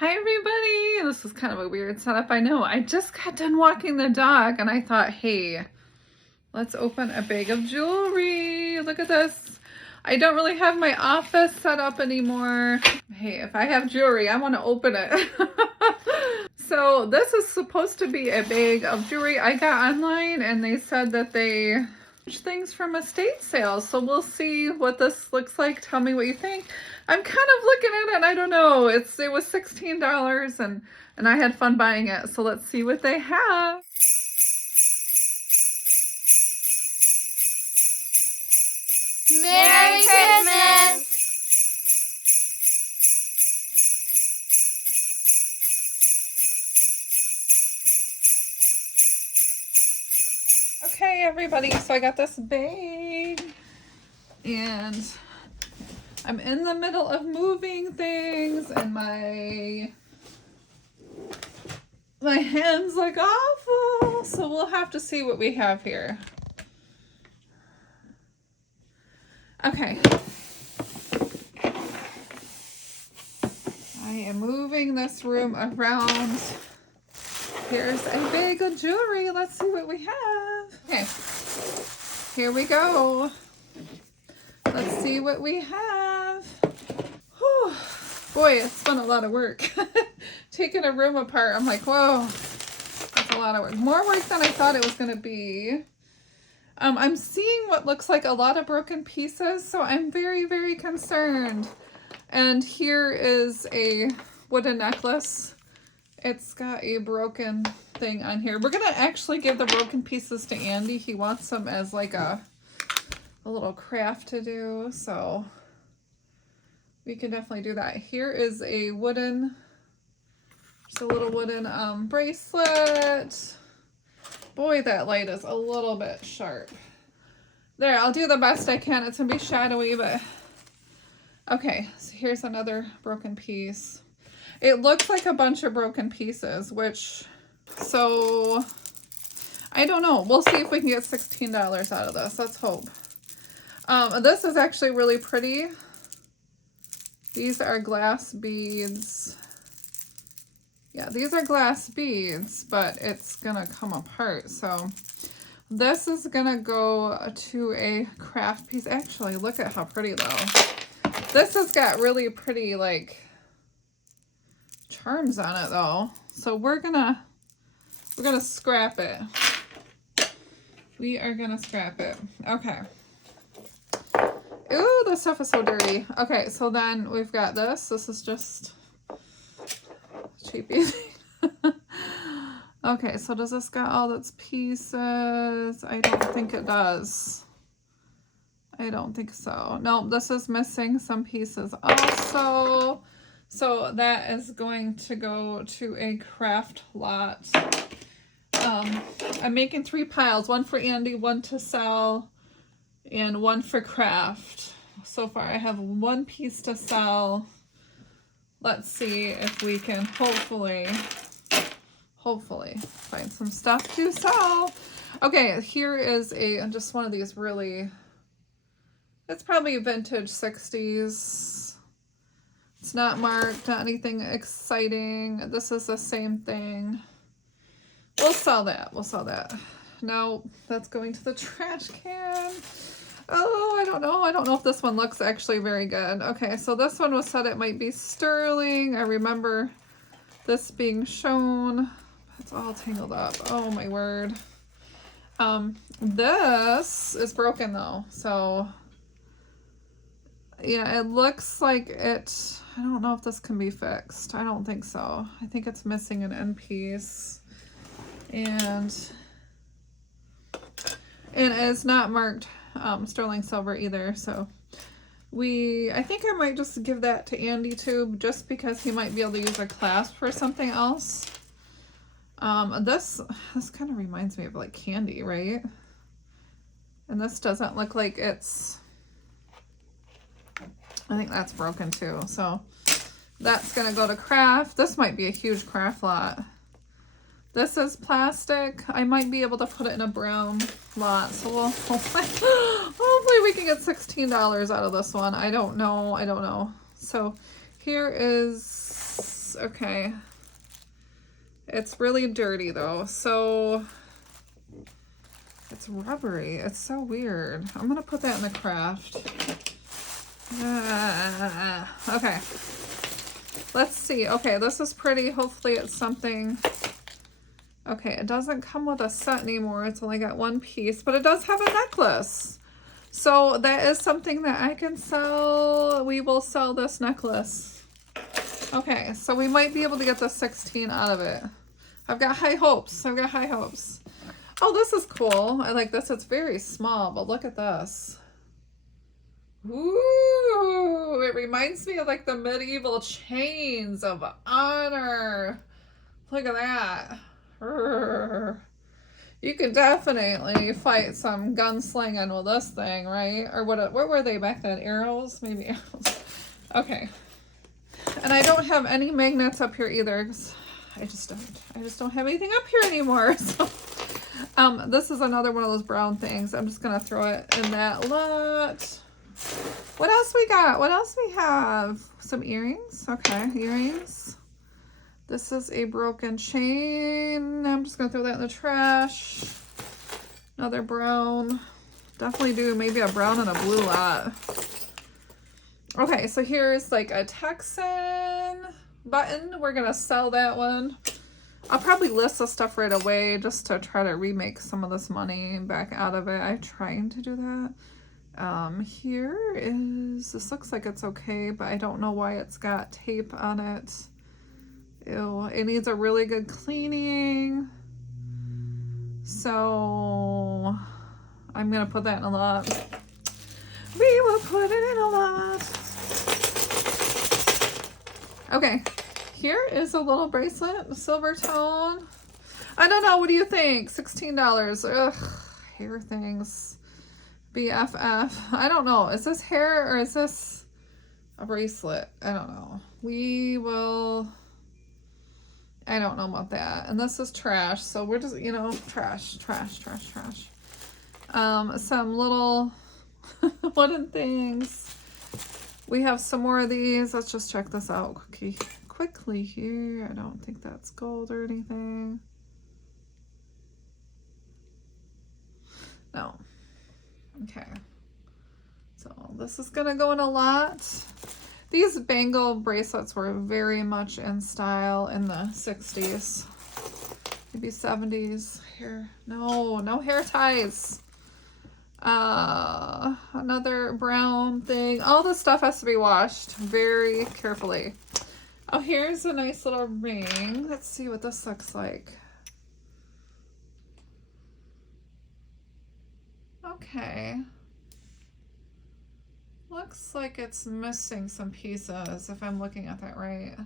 Hi everybody! This is kind of a weird setup, I know. I just got done walking the dog and I thought, hey, let's open a bag of jewelry. Look at this. I don't really have my office set up anymore. Hey, if I have jewelry, I want to open it. So this is supposed to be a bag of jewelry I got online, and they said that they things from estate sales. So we'll see what this looks like. Tell me what you think. I'm kind of looking at it and I don't know. It was $16 and I had fun buying it. So let's see what they have. Merry Christmas! Okay, everybody, so I got this bag and I'm in the middle of moving things and my hands look awful, so we'll have to see what we have here. Okay. I am moving this room around. Here's a bag of jewelry. Let's see what we have. Okay, here we go. Let's see what we have. Whew. Boy, it's been a lot of work. Taking a room apart, I'm like, whoa, that's a lot of work. More work than I thought it was going to be. I'm seeing what looks like a lot of broken pieces, so I'm very, very concerned. And here is a wooden necklace. It's got a broken thing on here. We're going to actually give the broken pieces to Andy. He wants them as like a little craft to do, so we can definitely do that. Here is a wooden, just a little wooden bracelet. Boy, that light is a little bit sharp. There, I'll do the best I can. It's gonna be shadowy, but okay, so here's another broken piece. It looks like a bunch of broken pieces, which, so I don't know. We'll see if we can get $16 out of this. Let's hope. This is actually really pretty. These are glass beads. Yeah, these are glass beads, but it's gonna come apart. So this is gonna go to a craft piece. Actually, look at how pretty though. This has got really pretty like charms on it though. So we're gonna scrap it. We are gonna scrap it. Okay. Ooh, this stuff is so dirty. Okay, so then we've got this. This is just cheapy. Okay, so does this got all its pieces? I don't think it does. I don't think so. No, this is missing some pieces also. So that is going to go to a craft lot. I'm making 3 piles, one for Andy, one to sell, and one for craft. So far I have 1 piece to sell. Let's see if we can hopefully find some stuff to sell. Okay, here is just one of these really, it's probably vintage 60s. It's not marked, not anything exciting. This is the same thing. We'll sell that. We'll sell that. No, that's going to the trash can. Oh, I don't know. I don't know if this one looks actually very good. Okay, so this one was said it might be sterling. I remember this being shown. It's all tangled up. Oh my word. This is broken though. So yeah, it looks like it, I don't know if this can be fixed. I don't think so. I think it's missing an end piece. And it's not marked sterling silver either, so I think I might just give that to Andy too, just because he might be able to use a clasp for something else. This kind of reminds me of like candy, right? And this doesn't look like it's, I think that's broken too, so that's gonna go to craft. This might be a huge craft lot. This is plastic. I might be able to put it in a brown lot, so we'll hopefully we can get $16 out of this one. I don't know. So here is Okay. It's really dirty though, so it's rubbery. It's so weird. I'm gonna put that in the craft. Okay. Let's see. Okay, this is pretty. Hopefully it's something. Okay, it doesn't come with a set anymore. It's only got one piece, but it does have a necklace. So that is something that I can sell. We will sell this necklace. Okay, so we might be able to get the 16 out of it. I've got high hopes. I've got high hopes. Oh, this is cool. I like this. It's very small, but look at this. Ooh, it reminds me of like the medieval chains of honor. Look at that. You could definitely fight some gunslinging with this thing, right? Or what were they back then? Arrows? Maybe arrows. Okay. And I don't have any magnets up here either, 'cause I just don't have anything up here anymore. So this is another one of those brown things. I'm just gonna throw it in that lot. What else we got? What else we have? Some earrings. Okay, earrings. This is a broken chain. I'm just gonna throw that in the trash. Another brown. Definitely do maybe a brown and a blue lot. Okay, so here's like a Texan button. We're gonna sell that one. I'll probably list the stuff right away just to try to remake some of this money back out of it. I'm trying to do that. Here is, this looks like it's okay, but I don't know why it's got tape on it. Ew, it needs a really good cleaning. So I'm gonna put that in a lot. We will put it in a lot. Okay, here is a little bracelet, silver tone. I don't know, what do you think? $16. Ugh, hair things. BFF. I don't know. Is this hair or is this a bracelet? I don't know. We will... I don't know about that. And this is trash. So we're just, you know, trash. Some little wooden things. We have some more of these. Let's just check this out quickly here. I don't think that's gold or anything. No. Okay. So this is gonna go in a lot. These bangle bracelets were very much in style in the 60s, maybe 70s. Hair, no hair ties. Another brown thing. All this stuff has to be washed very carefully. Oh, here's a nice little ring. Let's see what this looks like. Okay. Looks like it's missing some pieces, if I'm looking at that right.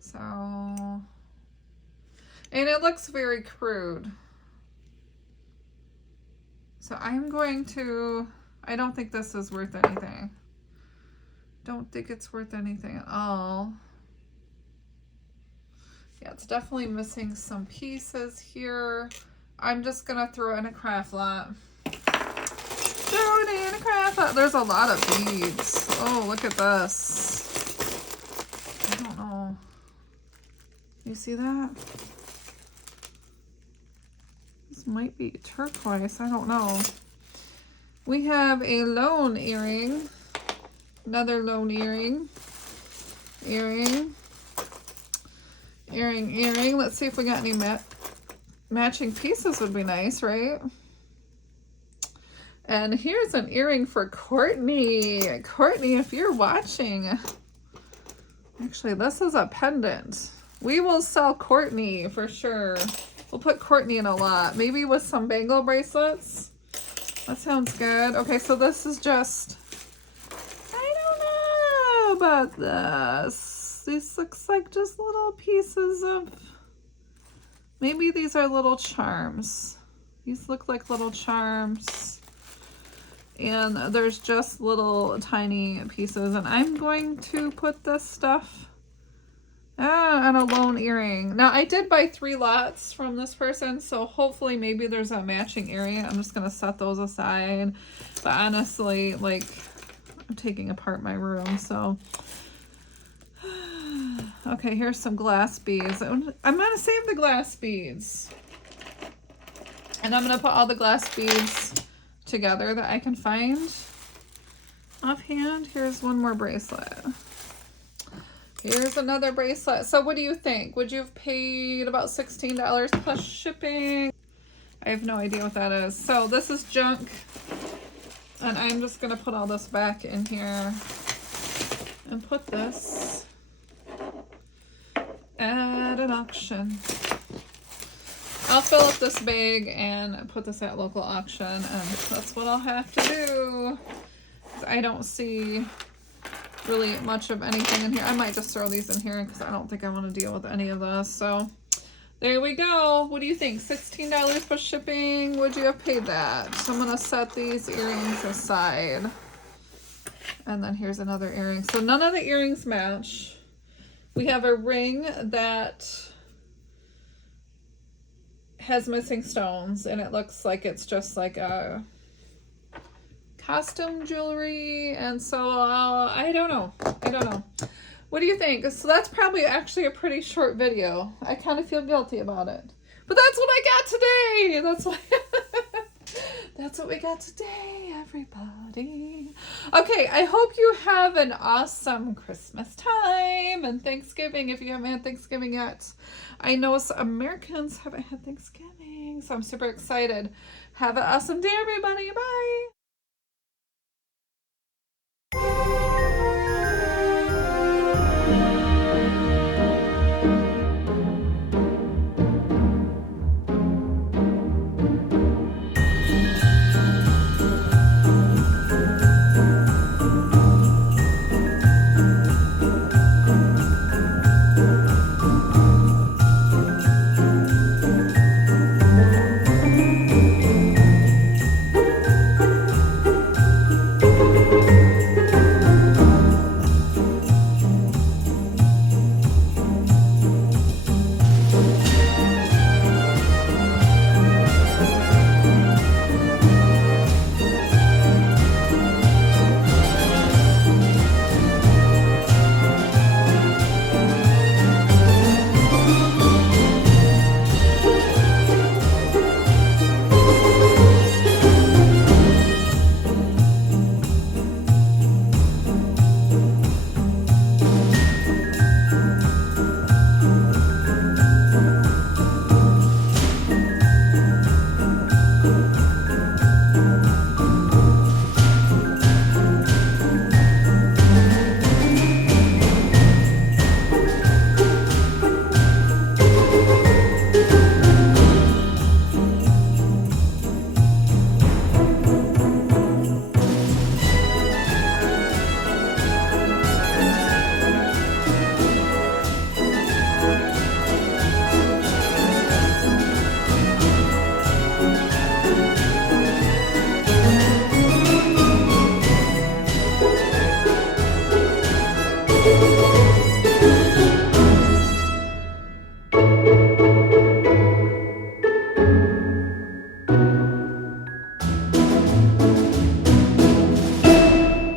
So, and it looks very crude. So I'm going to, I don't think this is worth anything. Don't think it's worth anything at all. Yeah, it's definitely missing some pieces here. I'm just gonna throw it in a craft lot. Throw it in a craft lot. There's a lot of beads. Oh, look at this. I don't know. You see that? This might be turquoise. I don't know. We have a lone earring. Another lone earring. Earring. Let's see if we got any matching pieces. Would be nice, right? And here's an earring for Courtney. Courtney, if you're watching. Actually, this is a pendant. We will sell Courtney for sure. We'll put Courtney in a lot. Maybe with some bangle bracelets. That sounds good. Okay, so this is just... I don't know about this. This looks like just little pieces of... Maybe these are little charms. These look like little charms. And there's just little tiny pieces. And I'm going to put this stuff on a lone earring. Now, I did buy 3 lots from this person, so hopefully maybe there's a matching earring. I'm just going to set those aside. But honestly, like, I'm taking apart my room, so... Okay, here's some glass beads. I'm going to save the glass beads. And I'm going to put all the glass beads together that I can find offhand. Here's one more bracelet. Here's another bracelet. So what do you think? Would you have paid about $16 plus shipping? I have no idea what that is. So this is junk. And I'm just going to put all this back in here and put this at an auction. I'll fill up this bag and put this at local auction, and that's what I'll have to do. I don't see really much of anything in here. I might just throw these in here because I don't think I want to deal with any of this. So there we go. What do you think? $16 plus shipping. Would you have paid that? So I'm going to set these earrings aside. And then here's another earring. So none of the earrings match. We have a ring that has missing stones, and it looks like it's just like a costume jewelry. And so I don't know. What do you think? So that's probably actually a pretty short video. I kind of feel guilty about it, but that's what I got today. That's what we got today, everybody. Okay, I hope you have an awesome Christmas time and Thanksgiving if you haven't had Thanksgiving yet. I know some Americans haven't had Thanksgiving, so I'm super excited. Have an awesome day, everybody. Bye.